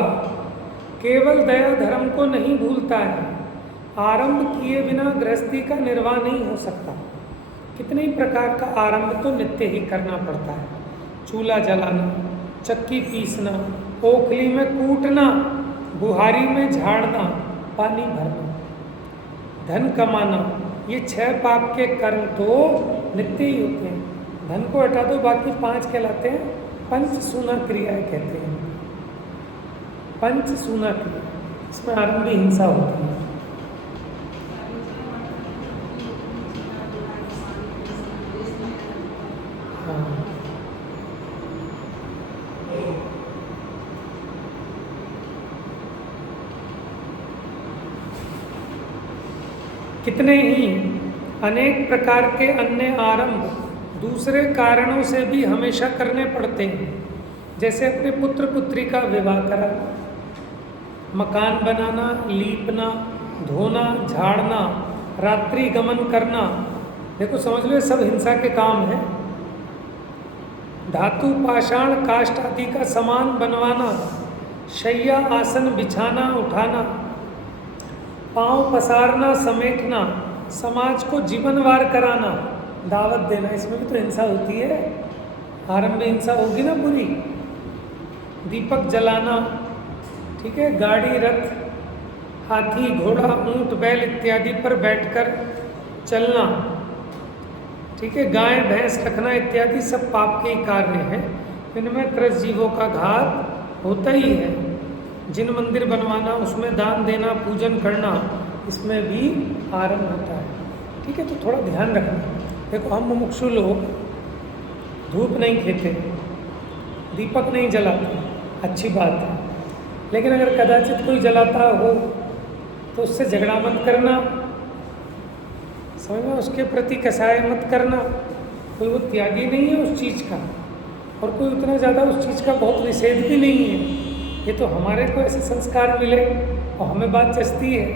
केवल दया धर्म को नहीं भूलता है। आरंभ किए बिना गृहस्थी का निर्वाह नहीं हो सकता। कितने ही प्रकार का आरंभ तो नित्य ही करना पड़ता है। चूल्हा जलाना, चक्की पीसना, ओखली में कूटना, बुहारी में झाड़ना, पानी भरना, धन कमाना, ये 6 पाप के कर्म तो नित्य ही होते हैं। धन को हटा दो, बाकी 5 कहलाते हैं पंच सूना क्रियाएं कहते हैं। पंच सूना क्रिया, इसमें आरंभी हिंसा होती है। हाँ, कितने ही अनेक प्रकार के अन्य आरंभ दूसरे कारणों से भी हमेशा करने पड़ते हैं। जैसे अपने पुत्र पुत्री का विवाह कराना, मकान बनाना, लीपना, धोना, झाड़ना, रात्रि गमन करना, देखो समझ लो ये सब हिंसा के काम है। धातु पाषाण काष्ठ आदि का सामान बनवाना, शैया आसन बिछाना उठाना, पांव पसारना समेटना, समाज को जीवनवार कराना, दावत देना, इसमें भी तो हिंसा होती है। आरंभ में हिंसा होगी ना पूरी। दीपक जलाना, ठीक है, गाड़ी रथ, हाथी घोड़ा ऊंट बैल इत्यादि पर बैठकर चलना, ठीक है, गाय भैंस रखना इत्यादि सब पाप के ही कार्य हैं। इनमें त्रस्त जीवों का घात होता ही है। जिन मंदिर बनवाना, उसमें दान देना, पूजन करना, इसमें भी आरंभ होता है। ठीक है, तो थोड़ा ध्यान रखना। देखो हम मुमुक्षु लोग धूप नहीं खेते, दीपक नहीं जलाते, अच्छी बात है। लेकिन अगर कदाचित कोई जलाता हो तो उससे झगड़ा मत करना, समझ में, उसके प्रति कसाय मत करना। कोई वो त्यागी नहीं है उस चीज़ का, और कोई उतना ज़्यादा उस चीज़ का बहुत निषेध भी नहीं है। ये तो हमारे को ऐसे संस्कार मिले और हमें बात जचती है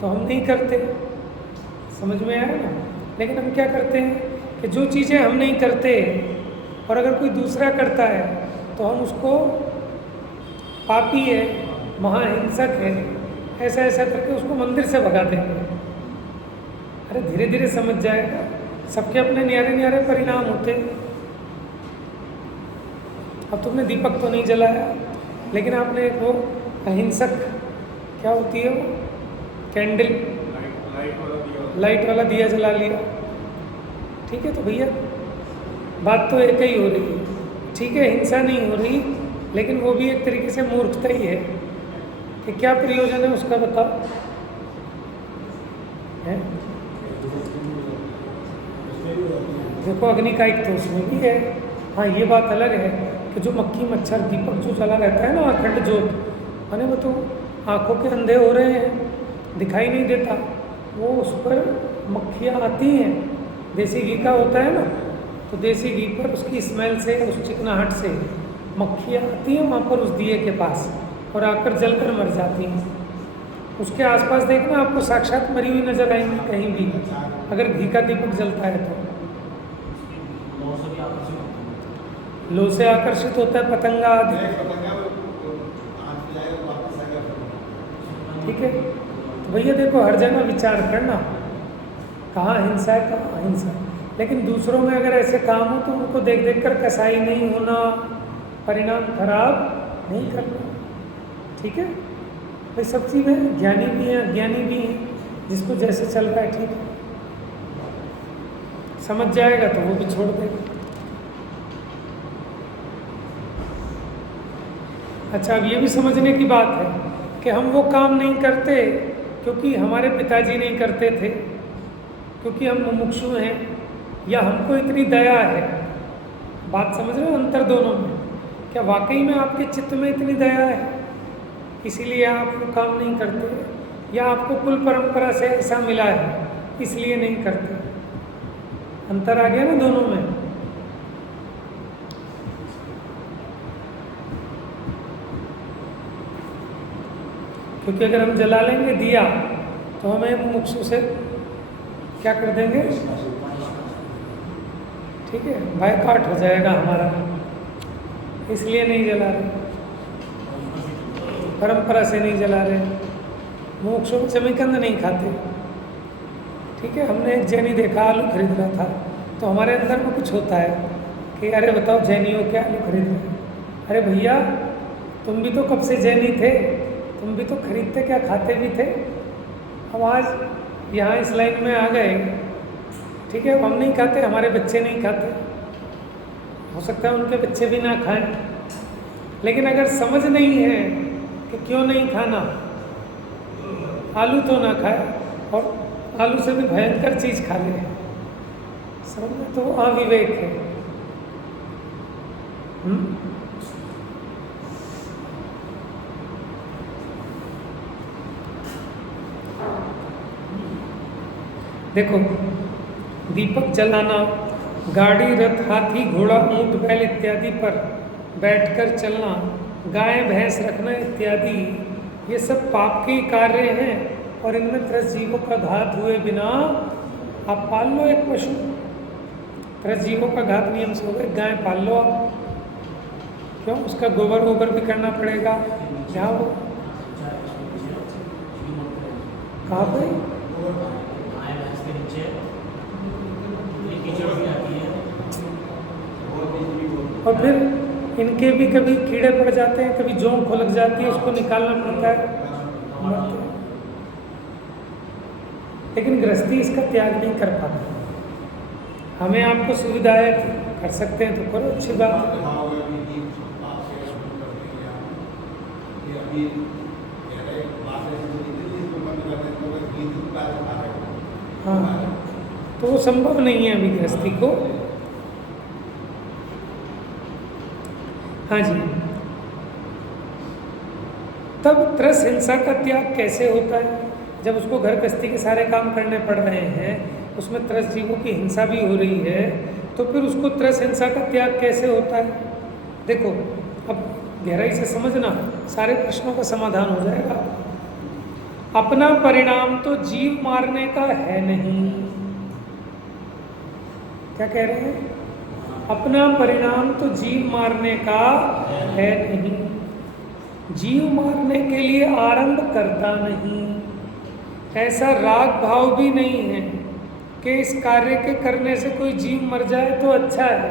तो हम नहीं करते, समझ में आया ना। लेकिन हम क्या करते हैं कि जो चीज़ें हम नहीं करते और अगर कोई दूसरा करता है तो हम उसको पापी है, महाहिंसक है, ऐसा ऐसा करके उसको मंदिर से भगा देंगे। अरे धीरे धीरे समझ जाएगा, सबके अपने न्यारे न्यारे परिणाम होते। अब तुमने दीपक तो नहीं जलाया, लेकिन आपने एक वो अहिंसक, क्या होती है वो, कैंडल, लाइट वाला दिया जला लिया। ठीक है, तो भैया बात तो एक ही हो रही है। ठीक है, हिंसा नहीं हो रही, लेकिन वो भी एक तरीके से मूर्खता ही है कि क्या प्रयोजन है उसका, बताओ है? देखो अग्नि का एक तो उसमें भी है। हाँ, ये बात अलग है कि जो मक्खी मच्छर दीपक जो जला रहता है ना, अखंड जोत, माने वो तो आंखों के अंधे हो रहे हैं, दिखाई नहीं देता, वो उस पर मक्खियाँ आती हैं। देसी घी का होता है ना, तो देसी घी पर उसकी स्मेल से, उस चिकनाहट से मक्खियाँ आती हैं वहाँ पर उस दिए के पास, और आकर जलकर मर जाती हैं। उसके आसपास देखना, आपको साक्षात मरी हुई नजर आएंगी कहीं भी, अगर घी का दीपक जलता है तो। लो से आकर्षित होता है पतंगा आदि। ठीक है, तो भैया देखो हर जगह विचार करना, कहाँ हिंसा है कहाँ अहिंसा है। लेकिन दूसरों में अगर ऐसे काम हो तो उनको देख देख कर कसाई नहीं होना, परिणाम खराब नहीं करना। ठीक है, भाई सब चीज़ें ज्ञानी भी हैं अज्ञानी भी हैं, जिसको जैसे चल रहा है ठीक है, समझ जाएगा तो वो भी छोड़ देगा। अच्छा, अब ये भी समझने की बात है कि हम वो काम नहीं करते क्योंकि हमारे पिताजी नहीं करते थे, क्योंकि हम मुमुक्षु हैं, या हमको इतनी दया है, बात समझ रहे हो अंतर दोनों में? क्या वाकई में आपके चित्त में इतनी दया है इसीलिए आप वो काम नहीं करते, या आपको कुल परंपरा से ऐसा मिला है इसलिए नहीं करते? अंतर आ गया ना दोनों में। क्योंकि अगर हम जला लेंगे दिया तो हमें मुमुक्षु से क्या कर देंगे? ठीक है, बायकाट हो जाएगा हमारा, इसलिए नहीं जला रहे, परंपरा से नहीं जला रहे। मुमुक्षु चमिकंद नहीं खाते। ठीक है, हमने एक जैनी देखा आलू खरीद रहा था, तो हमारे अंदर में कुछ होता है कि अरे बताओ जैनियों क्या आलू खरीद रहे हैं? अरे भैया तुम भी तो कब से जैनी थे, तुम भी तो खरीदते क्या खाते भी थे। अब आज यहाँ इस लाइन में आ गए, ठीक है, हम नहीं खाते, हमारे बच्चे नहीं खाते, हो सकता है उनके बच्चे भी ना खाएं, लेकिन अगर समझ नहीं है कि क्यों नहीं खाना, आलू तो ना खाए और आलू से भी भयंकर चीज़ खा ले, समझ में, तो अविवेक है। देखो, दीपक जलाना, गाड़ी रथ हाथी घोड़ा ऊंट बैल इत्यादि पर बैठकर चलना, गाय भैंस रखना इत्यादि, ये सब पाप के कार्य हैं और इनमें 10 जीवों का घात हुए बिना आप पाल लो एक पशु। 10 जीवों का घात नियम से हो गए, गाय पाल लो आप, क्यों? उसका गोबर वोबर भी करना पड़ेगा। क्या वो कहाँ पे? और फिर इनके भी कभी कीड़े पड़ जाते हैं, कभी जोंक खुलक जाती है, उसको निकालना पड़ता है। लेकिन गृहस्थी इसका त्याग नहीं कर पाता। हमें आपको सुविधाएं कर सकते हैं तो करो, अच्छी बात है। हाँ, तो वो संभव नहीं है अभी गृहस्थी को। हाँ जी, तब त्रस हिंसा का त्याग कैसे होता है? जब उसको घर गृहस्थी के सारे काम करने पड़ रहे हैं, उसमें त्रस जीवों की हिंसा भी हो रही है, तो फिर उसको त्रस हिंसा का त्याग कैसे होता है? देखो, अब गहराई से समझना, सारे प्रश्नों का समाधान हो जाएगा। अपना परिणाम तो जीव मारने का है नहीं। क्या कह रहे हैं? अपना परिणाम तो जीव मारने का है नहीं, जीव मारने के लिए आरंभ करता नहीं। ऐसा राग भाव भी नहीं है कि इस कार्य के करने से कोई जीव मर जाए तो अच्छा है।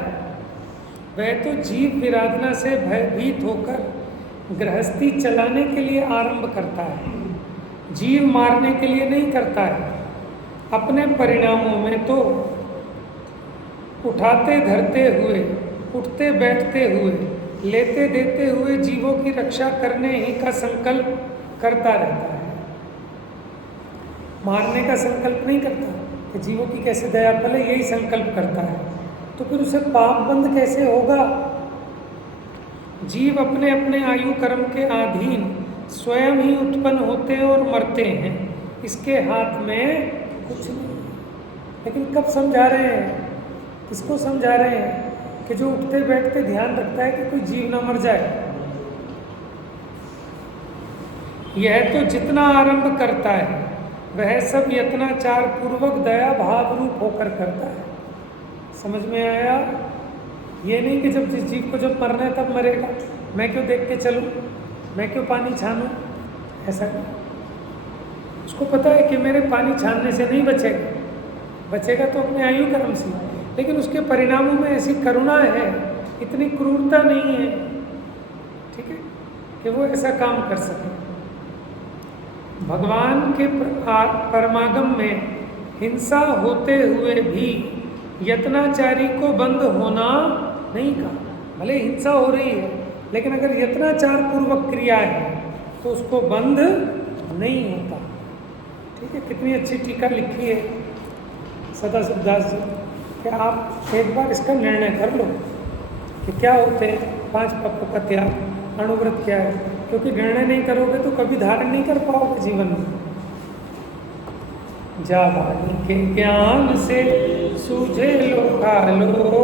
वह तो जीव विराधना से भयभीत होकर गृहस्थी चलाने के लिए आरंभ करता है, जीव मारने के लिए नहीं करता है। अपने परिणामों में तो उठाते धरते हुए, उठते बैठते हुए, लेते देते हुए जीवों की रक्षा करने ही का संकल्प करता रहता है, मारने का संकल्प नहीं करता कि जीवों की कैसे दया पले, यही संकल्प करता है। तो फिर उसे पाप बंद कैसे होगा? जीव अपने अपने आयु कर्म के अधीन स्वयं ही उत्पन्न होते और मरते हैं, इसके हाथ में कुछ नहीं। लेकिन कब समझा रहे हैं? किसको समझा रहे हैं? कि जो उठते बैठते ध्यान रखता है कि कोई जीव ना मर जाए। यह तो जितना आरंभ करता है वह सब यत्नाचार पूर्वक दया भाव रूप होकर करता है। समझ में आया? ये नहीं कि जब जिस जीव को जब मरना है तब मरेगा, मैं क्यों देख के चलूं, मैं क्यों पानी छानूं, ऐसा नहीं। उसको पता है कि मेरे पानी छानने से नहीं बचेगा, बचेगा तो अपने आयु कर्म से, लेकिन उसके परिणामों में ऐसी करुणा है, इतनी क्रूरता नहीं है, ठीक है, कि वो ऐसा काम कर सके। भगवान के परमागम में हिंसा होते हुए भी यत्नाचारी को बंद होना नहीं कहा। भले हिंसा हो रही है, लेकिन अगर यत्नाचार पूर्वक क्रिया है तो उसको बंद नहीं होता। ठीक है, कितनी अच्छी टीका लिखी है सदाशिव दास जी कि आप एक बार इसका निर्णय कर लो कि क्या होते हैं 5 पापों का त्याग, अणुव्रत क्या है, क्योंकि निर्णय नहीं करोगे तो कभी धारण नहीं कर पाओगे जीवन में। जावानी के ज्ञान से सूझे लो कालो